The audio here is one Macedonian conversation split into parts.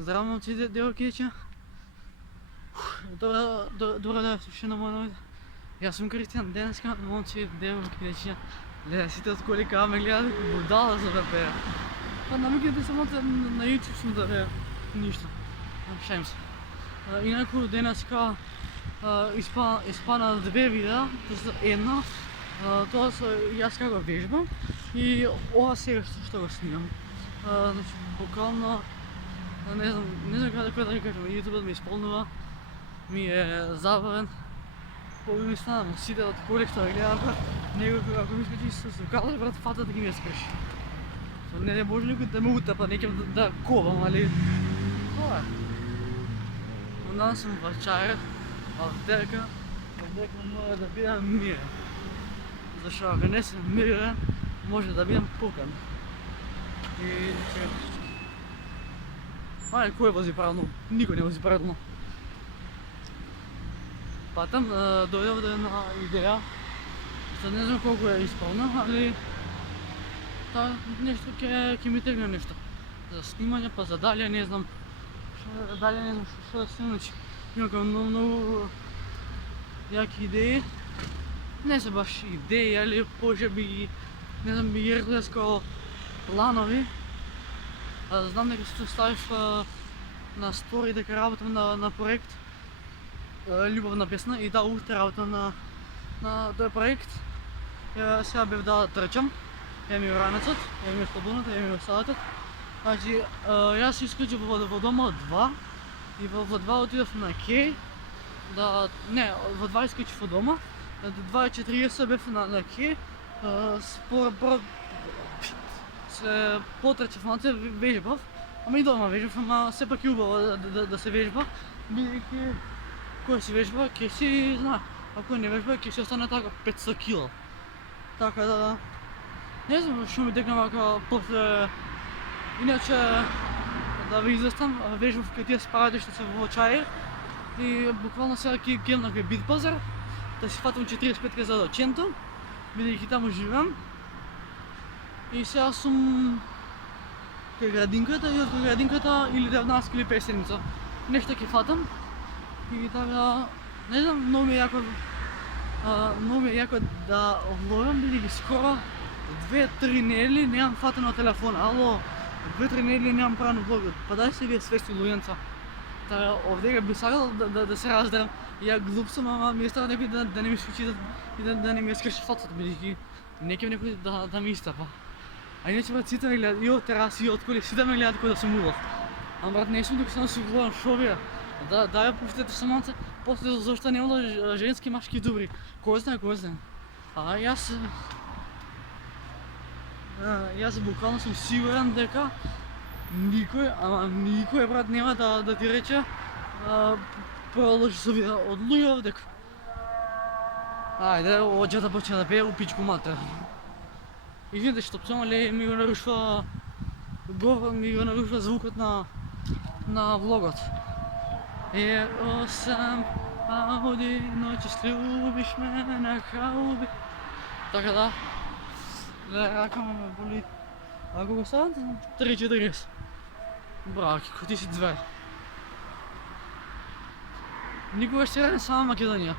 Здраво, момци, девойки. Добре да слушате на моя новина. Аз съм Кристиан. Денеска, момци, девойки. Лесите от колика ме гледат будала за да пея. Намигнете само на YouTube съм да пея. Нищо. Шаем се. Инако денеска изпана две видеа, една. Това са и аз как го вежбам и ова сега ще го снимам. Значи буквално не знам какво да ви кажа, YouTube ми изпълнува, ми е забавен. Какво ми стана, но сите от колеща да гледаха, него ако ми скачи с руката, брат, фата да ги ми я скръши. Не може никой да ме утъпа, некем да ковам, али... Това е. Ондан съм в чаят, в дека мога да бидам мирен. Защото ако не съм мирен, може да бидам пукан. И сега... Кой вози правилно? Никой не вози правилно. Па там дойде до една идея, че не знам колко е изпълна, али... нещо ке ми тръгне нещо. За снимане, па за далее не знам. Далее не знам що да снимам, че имам много яки идеи. Не са баш идеи, али може би, не знам, би ги разгледал планови. Знам дека се ставиш на стори дека работам на проект Любовна песна и да, утре работам на този проект. Сега бев да тръчам. Ева ми ранецът, ева ми стабуната, ева ми салатът. Значи, аз изключих в дома от 2 и в 2 отидох на Кей. Не, в 2 изключих в дома. До 2:40 бев на Кей. Се потръчах малце, вежбав. Ама и дома вежбав, ама все пак е убаво да се вежба. Бидейки, кой си вежба, ке си знае. Ако не вежба, ке си остане така 500 кила. Така да... Не знам, ще ми декна малко после... Иначе да ви излезтам, вежбав къде тия спарати ще се в чаир. И буквално сега кем на бит пазар. Да си фатвам 45 за доченто, бидейки там живеем. И сега съм към градинката и от градинката или 19 или 5 седмица. Нещо ке фатам. И така, не знам, много ми е яко да ловям, бидейки скоро 2-3 недели нямам фатано телефона. Ало, 2-3 недели нямам правено влог. Па дай се вие свести луенца. Та овдега би сакал да се раздарам. И я глуп съм, ама ми е страх някой да не ми случи и да не ми скръши фацата, бидейки некем някой да ми изтъпа. А иначе брат, сите ме гледат и от тераси, и от коли, сите ме гледат кой да съм улов. Ама брат, не съм тук само си говорим, шо бе? Да я пуштете саманце, после защо няма женски машки добри. Кой знае. И аз буквално съм сигурен дека никой брат няма да ти рече пролъжи совия от луя дека. Айде, оджа да почне да пее, опичко матера. Извинете, че топцом, али ми го нарушва звукът на влогът. Съм ауди, ночи слюбиш ме на хауби. Така да. Рака ме боли. Ако го стават, 3-4. Браво, какво ти си звер. Никога ще не само Македония.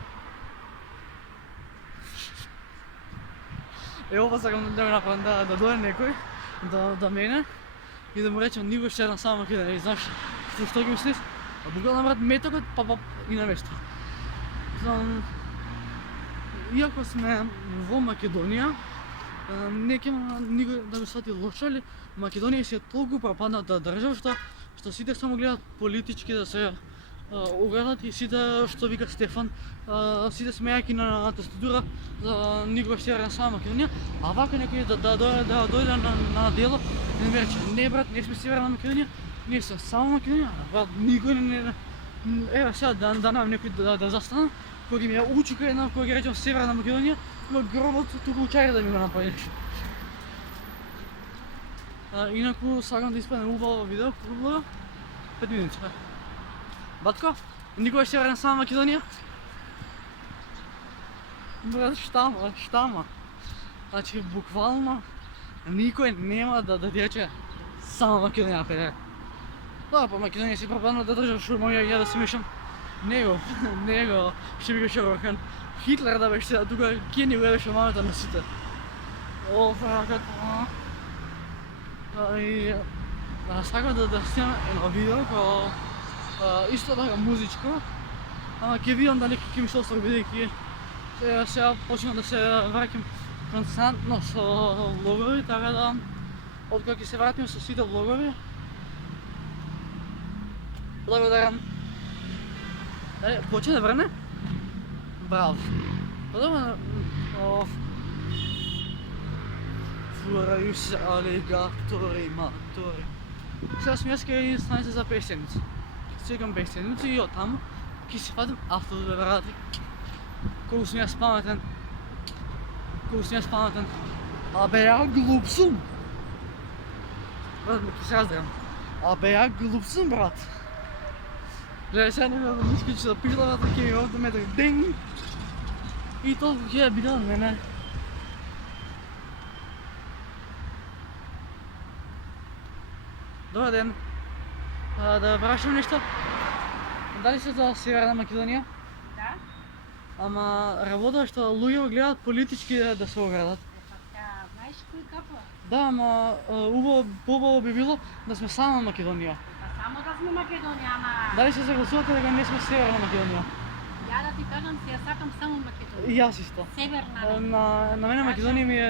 Ова сакам да го направим, да дойде некој, да мене и да му речем никога ще само Македония. И знаеш што ги мислиш? Буквално брат метокот и на место. Иако сме во Македонија, некема никој да го свати лошо, али Македонија си е толку пропадната држава што сите само гледат политички да се оградат и сите што вика Стефан, сите смејаки на тастатура за никога ще не само Македонија, а вака некој да дойде на дело и да ми рече, не брат, не сме Северна Македонија, ние сме само Македонија, брат, никој не... Ева сега да нам некој да застана, кој ги ми ја учука една, кој ги речем Северна Македонија, има гробот туку чари да ми го направиш. Инаку сакам да испадне убаво видео, кругло, 5 минути. Батко, никога ще върна само Македония? Брат, щама. Значи буквално никой няма да ти рече само Македония, педе. Да, по Македонија си пропаднал да држав шурма, ја да се мешам. Него, ще би го Орхан. Хитлер да беше тука, Кени го беше мамата на сите. И сакам да снимам едно видео кој исто така музичко, ама ќе видам дали ќе ми се остро бидејќи сега почнам да се враќам константно со влогови, така да откако ќе се вратим со сите влогови. Благодарам. Дали почне да врне? Браво. Подобно Флорајус алигатори матори. Сега сме јас кај станица за песеници. Ќе чекам песеници и оттаму ќе си фатам авто да врати. Колку сум јас паметен. Абе ја глуп сум. Брат, ќе се раздирам. Абе ја глуп сум, брат. Гледај сега не да мисли, че да пишлавата ќе ми овде метри динг. И толку ќе биде од мене. Добар ден. Да прашам нешто? Дали се за Северна Македонија? Да. Ама работа што луѓе гледаат политички да се оградат. Знаеш кој како? Да, ама убаво би било да сме сама Македонија. Само да сме Македонија, ама... Дали се согласувате дека не сме Северна Македонија? Ја да ти кажам, си ја сакам само Македонија. И јас исто. Северна не. На мене Македонија ми е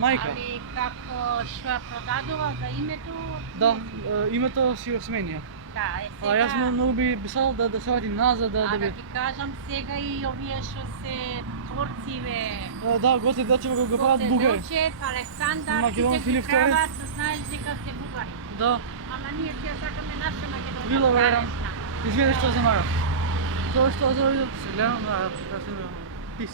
мајка. Али како што ја продадува за името... Да, името си го сменија. Да, сега... Јас многу би сакал да се врати назад, да ти кажам сега и овие што се творциве... Да, Гоце Делчев го прават бугари. Гоце Делчев, Александар, Македон сите Филип ги прават, знаеш дека се бугари. Да. Ама ние си ја сакаме наша Македонија. Било верам. правечна. Извини што замарав. Тоа што за видео се гледам, да се пис.